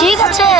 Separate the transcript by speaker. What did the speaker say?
Speaker 1: ঠিক আছে।